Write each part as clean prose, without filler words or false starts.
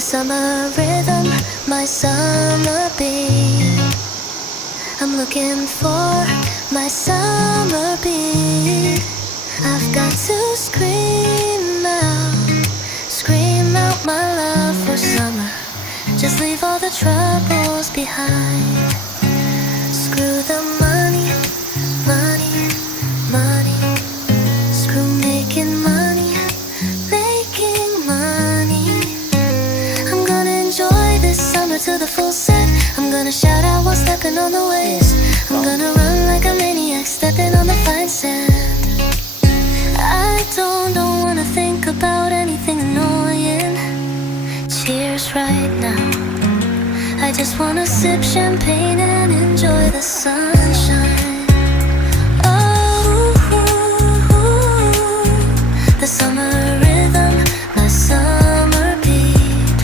The summer rhythm, my summer beat. I'm looking for my summer beat. I've got to scream out my love for summer. Just leave all the troubles behind. Screw the money, money, money. Screw making money, making money. I'm gonna enjoy this summer to the full set. I'm gonna shout out while stepping on the waves. I'm gonna run like a maniac, stepping on the fine sand. I don't wanna think about anything annoying. Cheers right now. I just wanna sip champagne and enjoy the sunshine. Oh, the summer rhythm, my summer beat.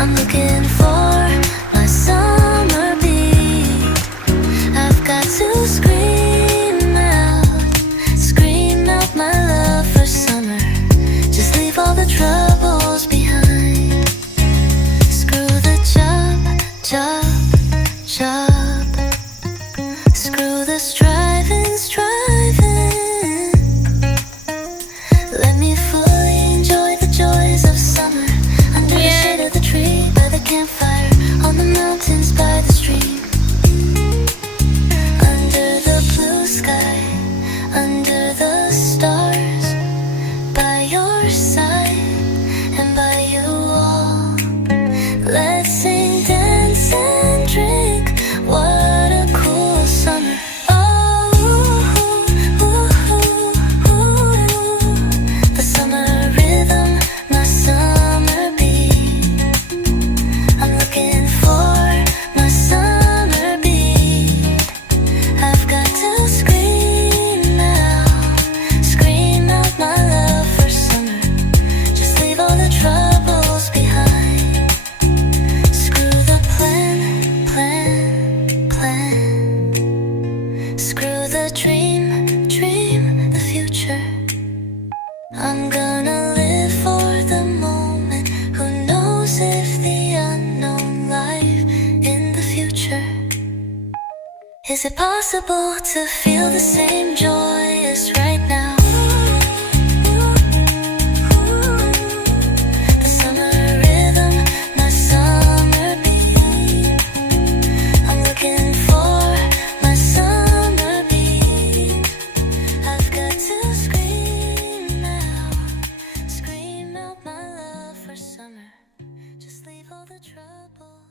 I'm looking for my summer beat. I've got to scream out my love for summer. Just leave all the troubles behind. Screw the job. Screw the striving. Let me fully enjoy the joys of summer. Under the shade of the tree, by the campfire, on the mountains, by the stream. Under the blue sky, under the stars, by your side and by you all. Let's sing, dance and drink. What a cool summer. The summer rhythm, my summer beat. I'm looking for my summer beat. I've got to scream out my love for summer. Just leave all the troubles behind. Screw the plan. Screw the dream, the future. I'm gonna live for the moment. Who knows if the unknown life in the future? Is it possible to feel the same joy as right now? The summer rhythm, my summer beat. I'm looking for my summer beat. I've got to scream out my love for summer. Just leave all the trouble